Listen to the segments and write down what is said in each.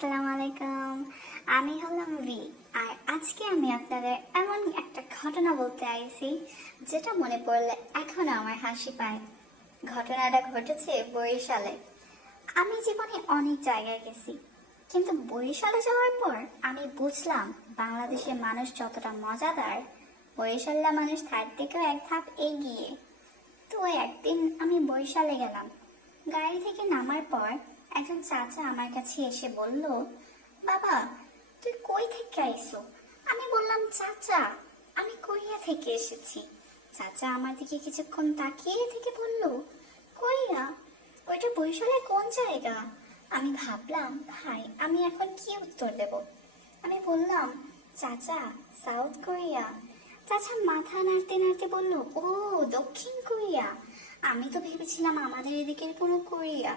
আসসালামু আলাইকুম। আমি হলাম ভি। আর আজকে আমি আপনাদের এমন একটা ঘটনা বলতে আইছি যেটা মনে পড়লে এখনো আমার হাসি পায়। ঘটনাটা ঘটেছে বরিশালে। আমি জীবনে অনেক জায়গায় গেছি, কিন্তু বরিশালে যাওয়ার পর আমি বুঝলাম বাংলাদেশের মানুষ যতটা মজাদার, বরিশালের মানুষ তার থেকেও এক ধাপ এগিয়ে। তো একদিন আমি বরিশালে গেলাম। গাড়ি থেকে নামার পর একজন চাচা আমার কাছে এসে বলল, বাবা, তুই কই থেকে আইছো? আমি বললাম, চাচা, আমি কোরিয়া থেকে এসেছি। চাচা আমার দিকে কিছুক্ষণ তাকিয়ে থেকে বলল, কোরিয়া? ওইটা বরিশালের কোন জায়গা? আমি ভাবলাম, ভাই আমি এখন কি উত্তর দেব। আমি বললাম, চাচা, সাউথ কোরিয়া। চাচা মাথা নাড়তে নাড়তে বলল, ও, দক্ষিণ কোরিয়া। আমি তো ভেবেছিলাম আমাদের এদিকের কোনো কোরিয়া।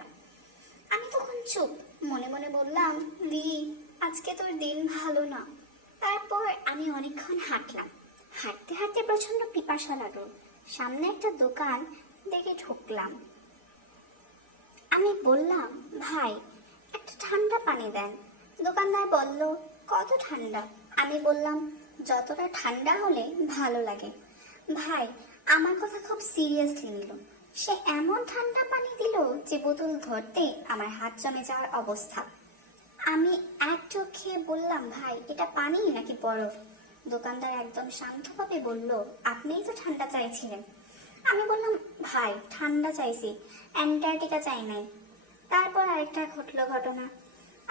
আমি তখন চুপ, মনে মনে বললাম, লি, আজকে তোর দিন ভালো না। তারপর আমি অনেকক্ষণ হাঁটলাম। হাঁটতে হাঁটতে প্রচন্ড পিপাসা লাগলো। সামনে একটা দোকান দেখে ঢুকলাম। আমি বললাম, ভাই, একটা ঠান্ডা পানি দেন। দোকানদার বলল, কত ঠান্ডা? আমি বললাম, যতটা ঠান্ডা হলে ভালো লাগে। ভাই আমার কথা খুব সিরিয়াসলি নিল। সে এমন ঠান্ডা পানি দিল যে বোতল ধরতে আমার হাত জমে যাওয়ার অবস্থা। আমি এক চোখ খেয়ে বললাম, ভাই এটা পানি নাকি বরফ? দোকানদার একদম শান্তভাবে বলল, আপনিই তো ঠান্ডা চাইছিলেন। আমি বললাম, ভাই ঠান্ডা চাইছি, অ্যান্টার্কটিকা চাই নাই। তারপর আরেকটা ঘটলো ঘটনা।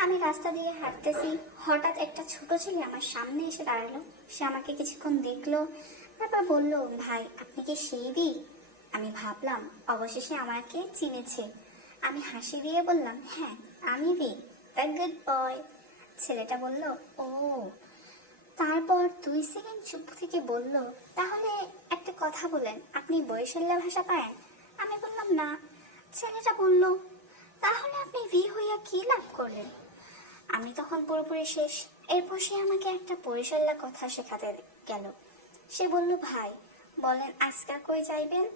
আমি রাস্তা দিয়ে হাঁটতেছি, হঠাৎ একটা ছোট ছেলে আমার সামনে এসে দাঁড়ালো। সে আমাকে কিছুক্ষণ দেখলো, তারপর বলল, ভাই আপনি কি সেই বি? আমি ভাবলাম অবশেষে আমাকে চিনেছে। আমি হাসি দিয়ে বললাম, হ্যাঁ আমি বি, দ্য গুড বয়। ছেলেটা বলল, ও। তারপর 2 সেকেন্ড চুপ থেকে বলল, তাহলে একটা কথা বলেন, আপনি বরিশালের ভাষা পারেন? আমি বললাম, না। ছেলেটা বলল, তাহলে আপনি ভি হইয়া কি লাভ করলেন? আমি তখন পুরোপুরি শেষ। এরপর সে আমাকে একটা বরিশালের কথা শেখাতে গেল। সে বলল, ভাই বলেন আজকা কই যাইবেন?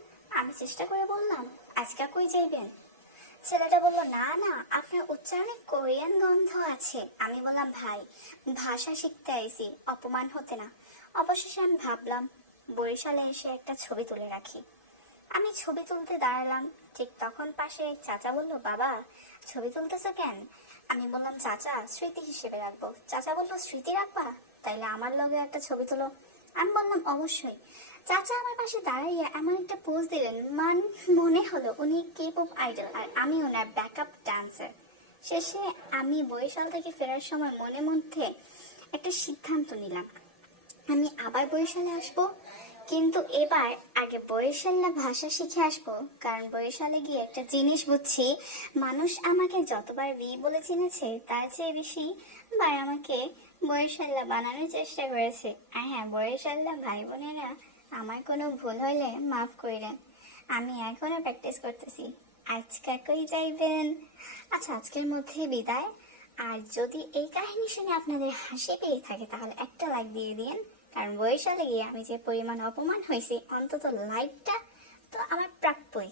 আমি চেষ্টা করে বললাম, আজকা কই যাইবেন? ছেলেটা বলল, না না, আপনার উচ্চারণে কোরিয়ান গন্ধ আছে। আমি বললাম, ভাই ভাষা শিখতে আইছি, অপমান হতে না। অবশেষে আমি ভাবলাম বরিশালে এসে একটা ছবি তুলে রাখি। আমি ছবি তুলতে দাঁড়ালাম। ঠিক তখন পাশে এক চাচা বলল, বাবা ছবি তুলতেছো কেন? আমি বললাম, চাচা স্মৃতি হিসেবে রাখবো। চাচা বলল, স্মৃতি রাখবা? তাইলে আমার লগে একটা ছবি তুলো। আমি বললাম, অবশ্যই। চাচা আমার পাশে দাঁড়াইয়া এমন একটা পোজ দিলেন, মনে হলো উনি কে পপ আইডল আর আমি ওনার ব্যাকআপ ডান্সার। শেষে আমি বরিশাল থেকে ফেরার সময় মনে মধ্যে একটা সিদ্ধান্ত নিলাম, আমি আবার বরিশালে আসব, কিন্তু এবার আগে বরিশাল্লা ভাষা শিখে আসব। কারণ বরিশালে গিয়ে একটা জিনিস বুঝছি, মানুষ আমাকে যতবার ভি বলে চিনেছে তার চেয়ে বেশি বার আমাকে বরিশাল্লা বানানোর চেষ্টা করেছে। আর হ্যাঁ, বরিশাল্লা ভাই বোনেরা, আমার কোনো ভুল হইলে মাফ কইরেন। আমি এখনো প্র্যাকটিস করতেছি। আজকা কই যাইবেন? আচ্ছা, আজকের মধ্যে বিদায়। আর যদি এই কাহিনী শুনে আপনাদের হাসি পেয়ে থাকে তাহলে একটা লাইক দিয়ে দিন। কারণ বরিশালে গিয়ে আমি যে পরিমাণ অপমান হয়েছি, অন্তত লাইকটা তো আমার প্রাপ্যই।